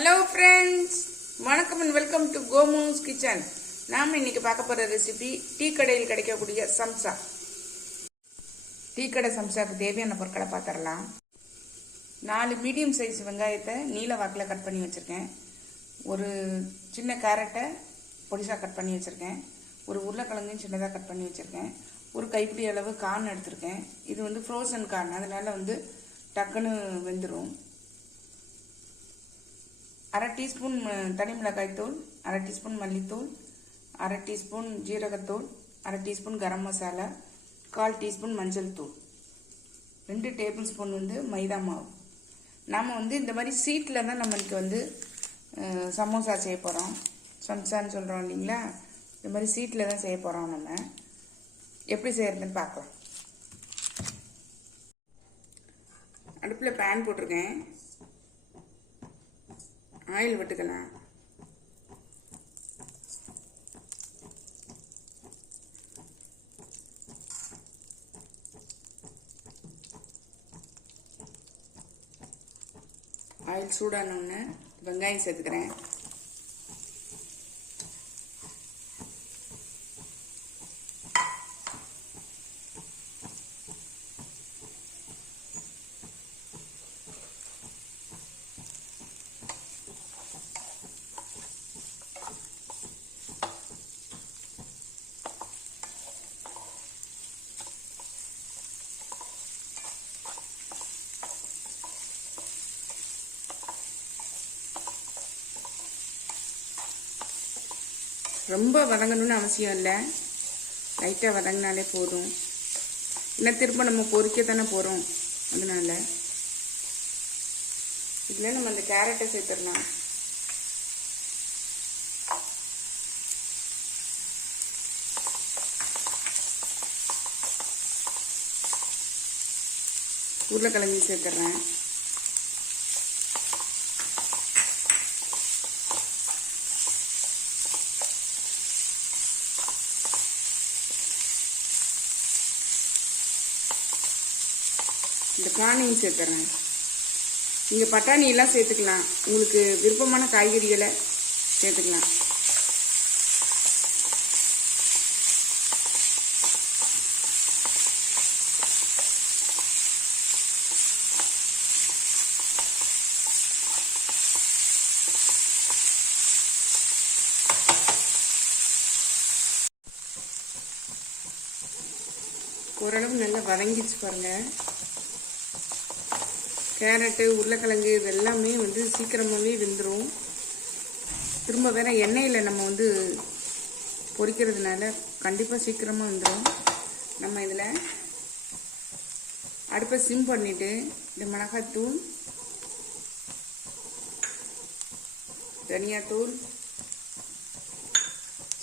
Hello friends வணக்கம் and welcome to கோமூஸ் kitchen நாம் இன்னைக்கு பார்க்க போகிற ரெசிபி டீ கடையில் கிடைக்கக்கூடிய சம்சா. டீ கடை சம்சாக்கு தேவையான பொருட்களை பார்த்துடலாம். நாலு மீடியம் சைஸ் வெங்காயத்தை நீல வாக்கில் கட் பண்ணி வச்சுருக்கேன். ஒரு சின்ன கேரட்டை பொடிசாக கட் பண்ணி வச்சுருக்கேன். ஒரு உருளைக்கிழங்கையும் சின்னதாக கட் பண்ணி வச்சுருக்கேன். ஒரு கைப்பிடி அளவு கார்ன் எடுத்திருக்கேன். இது வந்து ஃப்ரோசன் கார்ன் அதனால் வந்து டக்குன்னு வெந்துடும் அரை டீஸ்பூன் தனி மிளகாய் தூள் அரை டீஸ்பூன் மல்லித்தூள் அரை டீஸ்பூன் ஜீரகத்தூள் அரை டீஸ்பூன் கரம் மசாலா கால் டீஸ்பூன் மஞ்சள் தூள். ரெண்டு டேபிள் ஸ்பூன் வந்து மைதா மாவு. நாம் வந்து இந்த மாதிரி சீட்டில் தான் நம்மளுக்கு வந்து சமோசா செய்ய போகிறோம் சம்சான்னு சொல்கிறோம் இல்லைங்களா? இந்த மாதிரி சீட்டில் தான் செய்ய போகிறோம் நம்ம. எப்படி செய்யறதுன்னு பார்க்கலாம். அடுப்பில் பேன் போட்டிருக்கேன். ஆயில் விட்டுக்கலாம். ஆயில் சூடானோடனே வெங்காயம் சேர்த்துக்கிறேன். ரொம்ப வதங்கணும்னு அவசியம் இல்லை. லைட்டாக வதங்கினாலே போதும். இன்னும் திரும்ப நம்ம பொறிக்க தானே போகிறோம் அதனால். இதில் நம்ம அந்த கேரட்டை சேர்த்துடலாம். உருளைக்கிழங்கு சேர்த்துட்றேன் இந்த காணையும் சேர்த்துறேன். நீங்கள் பட்டாணியெல்லாம் சேர்த்துக்கலாம். உங்களுக்கு விருப்பமான காய்கறிகளை சேர்த்துக்கலாம். ஓரளவு நல்லா வதங்கிச்சு பாருங்கள் கேரட்டு உருளைக்கிழங்கு இது எல்லாமே வந்து சீக்கிரமாகவே வெந்துடும் திரும்ப வேற எண்ணெயில் நம்ம வந்து பொரிக்கிறதுனால கண்டிப்பாக சீக்கிரமாக வந்துடும் நம்ம இதில் அடுப்பை சிம் பண்ணிவிட்டு இந்த மிளகாத்தூள் தனியாத்தூள்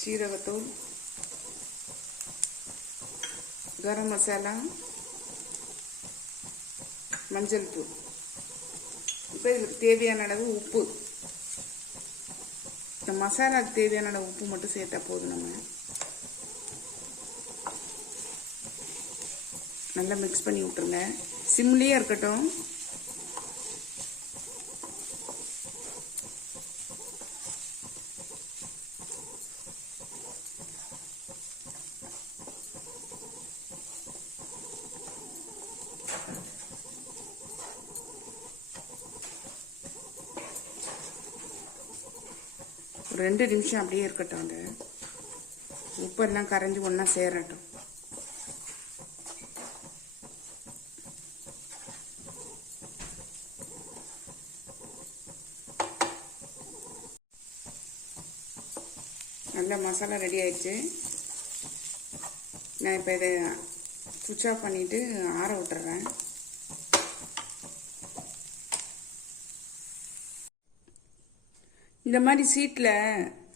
சீரகத்தூள் கரம் மசாலா மஞ்சள் தூள். இப்போ இதுக்கு தேவையான அளவு உப்பு. இந்த மசாலாக்கு தேவையான அளவு உப்பு மட்டும் சேர்த்தா போதும் நம்ம. நல்லா மிக்ஸ் பண்ணி விட்டுருங்க. சிம்லேயே இருக்கட்டும். ஒரு ரெண்டு நிமிஷம் அப்படியே இருக்கட்டும் அது உப்பெல்லாம் கரைஞ்சி ஒன்றா சேரட்டும். நல்ல மசாலா ரெடி ஆயிடுச்சு. நான் இப்போ இதை சுவிட்ச் ஆஃப் பண்ணிவிட்டு ஆற விட்டுறேன். இந்த மாதிரி சீட்டில்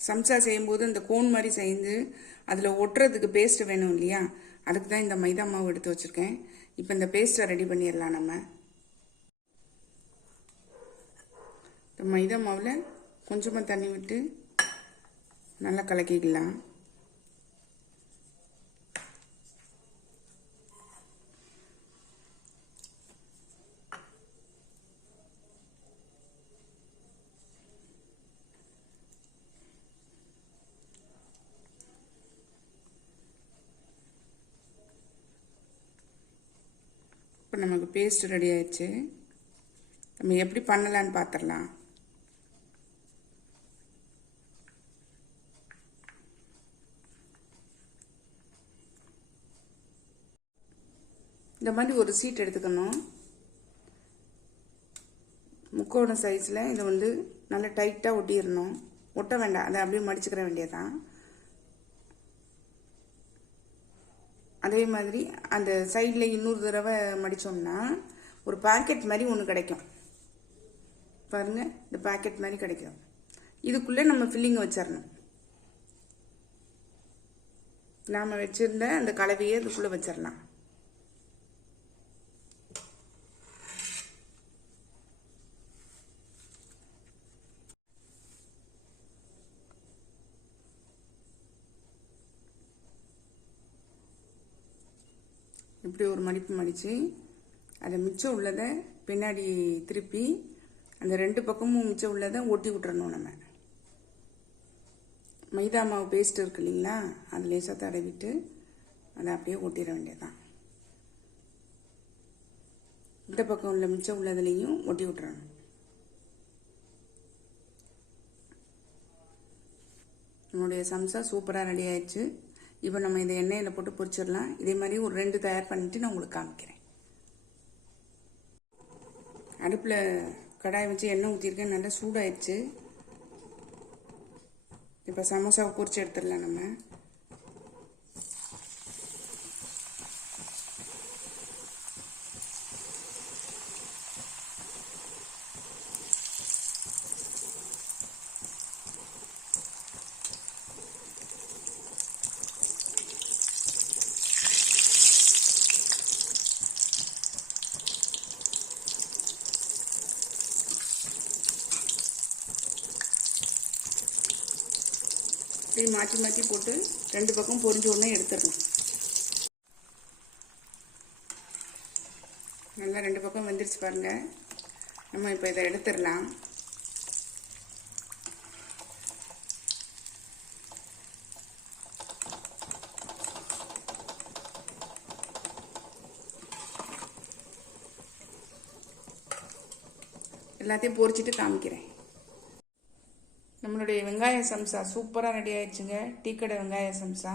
சம்சா செய்யும்போது இந்த கோன் மாதிரி செய்து அதில் ஒட்டுறதுக்கு பேஸ்ட் வேணும் இல்லையா? அதுக்கு தான் இந்த மைதா மாவு எடுத்து வச்சுருக்கேன். இப்போ இந்த பேஸ்ட்டை ரெடி பண்ணிடலாம் நம்ம. இந்த மைதா மாவில் கொஞ்சமாக தண்ணி விட்டு நல்லா கலக்கிக்கலாம். இப்போ நமக்கு பேஸ்ட் ரெடி ஆயிடுச்சு. நம்ம எப்படி பண்ணலான்னு பார்த்துடலாம் இந்த மாதிரி ஒரு சீட் எடுத்துக்கணும். முக்கோண சைஸில் இதை வந்து நல்லா டைட்டாக ஒட்டிடணும். ஒட்ட வேண்டாம். அதை அப்படியே மடிச்சுக்கிற வேண்டியதான் அதே மாதிரி அந்த சைடில் இன்னொரு தடவை மடித்தோம்னா ஒரு பாக்கெட் மாதிரி ஒன்று கிடைக்கும். பாருங்கள் இந்த பாக்கெட் மாதிரி கிடைக்கும். இதுக்குள்ளே நம்ம ஃபில்லிங்கை வச்சிடணும் நாம் வச்சுருந்த அந்த கலவையை இதுக்குள்ளே வச்சிடலாம் இப்படி ஒரு மடிப்பு மடித்து அதை மிச்சம் உள்ளதை பின்னாடி திருப்பி அந்த ரெண்டு பக்கமும் மிச்சம் உள்ளதை ஒட்டி விட்டுறணும் நம்ம. மைதா மாவு பேஸ்ட் இருக்கு இல்லைங்களா? அது லேசாக தடவிட்டு அதை அப்படியே ஒட்டிட வேண்டியதுதான். இந்த பக்கம் உள்ள மிச்சம் உள்ளதுலேயும் ஒட்டி விட்டுறணும். நம்மளுடைய சம்சா சூப்பராக ரெடி ஆயிடுச்சு. இப்போ நம்ம இதை எண்ணெயில் போட்டு பொரிச்சிடலாம். இதே மாதிரி ஒரு ரெண்டு தயார் பண்ணிட்டு நான் உங்களுக்கு காமிக்கிறேன். அடுப்பில் கடாய் வச்சு எண்ணெய் ஊற்றிருக்கேன் நல்லா சூடாயிடுச்சு. இப்போ சமோசாவை பொரிச்சு எடுத்துடலாம் நம்ம. இப்படி மாற்றி மாற்றி போட்டு ரெண்டு பக்கம் பொறிஞ்ச உடனே எடுத்துடணும் நல்லா ரெண்டு பக்கம் வெந்துருச்சு பாருங்கள் நம்ம இப்போ இதை எடுத்துடலாம். எல்லாத்தையும் பொரிச்சிட்டு காமிக்கிறேன். நம்மளுடைய வெங்காய சம்சா சூப்பராக ரெடி ஆயிடுச்சுங்க. டீக்கடை வெங்காய சம்சா.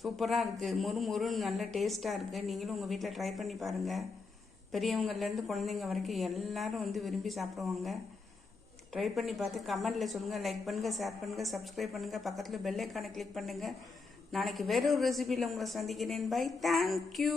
சூப்பராக இருக்குது மொறு மொறுன்னு நல்ல டேஸ்ட்டாக இருக்குது நீங்களும் உங்கள் வீட்டில் ட்ரை பண்ணி பாருங்கள் பெரியவங்கள்லேருந்து குழந்தைங்க வரைக்கும் எல்லாரும் வந்து விரும்பி சாப்பிடுவாங்க. ட்ரை பண்ணி பார்த்து கமெண்டில் சொல்லுங்கள் லைக் பண்ணுங்கள் ஷேர் பண்ணுங்கள் சப்ஸ்கிரைப் பண்ணுங்கள் பக்கத்தில் பெல் ஐக்கானை கிளிக் பண்ணுங்கள் நாளைக்கு வேற ஒரு ரெசிபியில் உங்களை சந்திக்கிறேன். By thank you